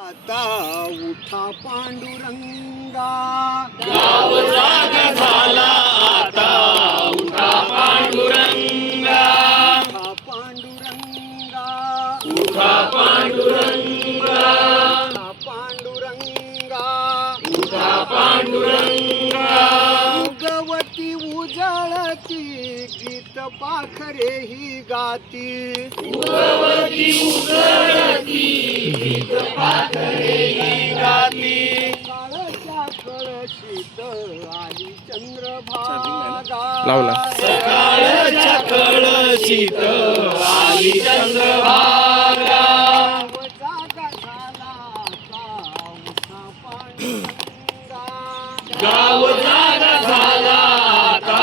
आता उठा पांडुरंगा, गाव जागा झाला आता उठा पांडुरंगा, उठा पांडुरंगा, उठा पांडुरंगा, उठा पांडुरंगा, उठा पांडुरंगा. गवती उजळती गीत पाखरे ही गाती, उगवती उजळती गीत पाखरे ही गाती. काळच्या कळशीत आली चंद्रभागा, सकाळच्या कळशीत आली चंद्रभागा. गाव जागा झाला आता उठा पांडुरंगा, गाव जागा झाला आता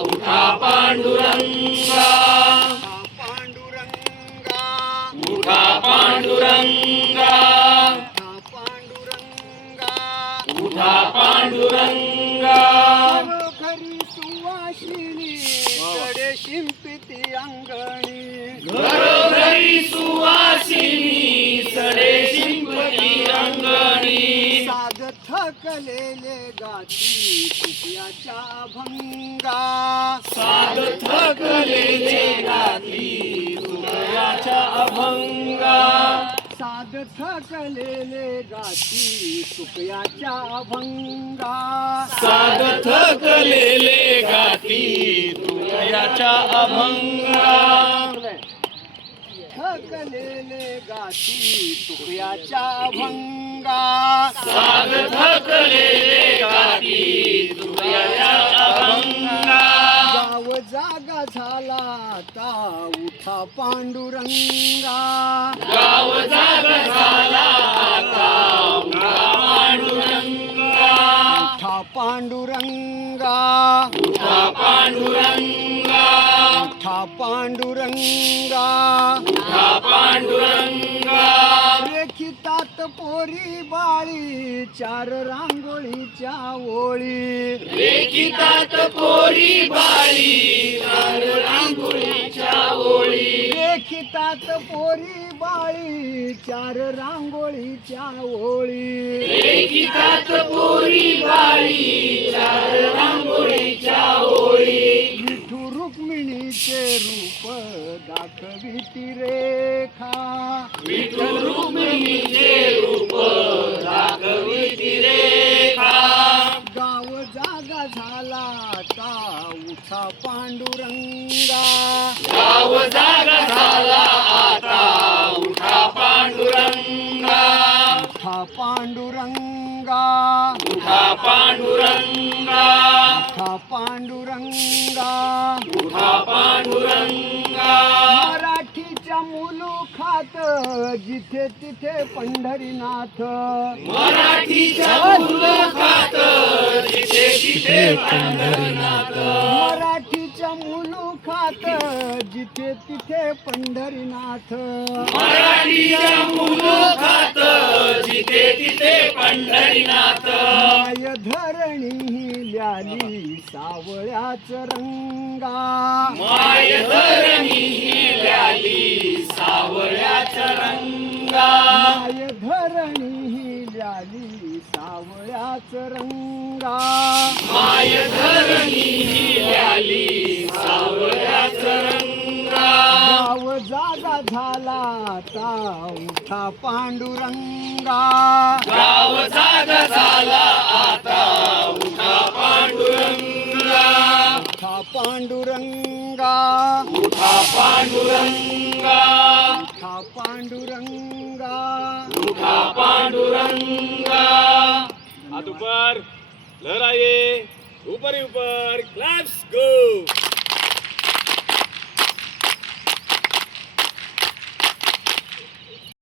उठा पांडुरंगा. उठा पांडुरंगा, उठा पांडुरंगा. घरी सुवासिनी कडे शिंपिती अंगणी, घरोघरी सुवासिनी सडे शिंपती अंगणी. साध थकलेले गाती तुझ्याच्या भंगा, साध थकलेले गाती तुझ्याच्या अभंगा. साध थकलेले गाती सुकयाच्या भंगा, साध थकलेले गाती तुझ्याच्या अभंगा. थकलेले गाती तुकयाच्या भंगा, साध थकलेले गाती तुझ्याच्या अभंगा. गाव जागा झाला आता उठा पांडुरंगा, गाव जागा झाला आता उठा पांडुरंगा. उठा पांडुरंगा, उठा पांडुरंगा, उठा पांडुरंगा. उठा पांडुरंगा. रेखितात पोरी बाळी चार रांगोळीच्या ओळी, रेखितात पोरी बाळी चार रांगोळीच्या ओळी. रेखितात पोरी बाळी चार रांगोळीच्या ओळी, रेखितात पोरी बाळी चार रांगोळीच्या ओळी. विठू रुक्मिणीचे रूप दाखविती रेखा, विठू रुक्मिणीचे रूप दाखविती रेखा. गाव जागा झाला आता उठा पांडुरंगा, गाव जागा झाला आता उठा पांडुरंगा. उठा पांडुरंगा, उठा पांडुरंगा, उठा पांडुरंगा. उठा पांडुरंगा. मराठीच्या मुलुखात जिथे तिथे पंढरीनाथ, मराठीच्या मुलुखात जिथे तिथे पंढरीनाथ. मराठीच्या मुलुखात जिथे तिथे पंढरीनाथ. मराठीच्या मुलुखात जिथे तिथे पंढरीनाथ. माय धरणी ल्याली सावळ्याच रंगा, माय धरणी ल्याली सावळ्याच रंगा. माय धरणी ल्याली सावळ्याच रंगा. माय धरणी ल्याली सावळ्याच रंगा. गाव जागा झाला आता उठा पांडुरंगा, गाव जागा झाला आता उठा पांडुरंगा. उठा पांडुरंगा, उठा पांडुरंगा, उठा पांडुरंगा. उठा पांडुरंगा. हाथ ऊपर लहराइए, ऊपर ही ऊपर, क्लैप्स गो.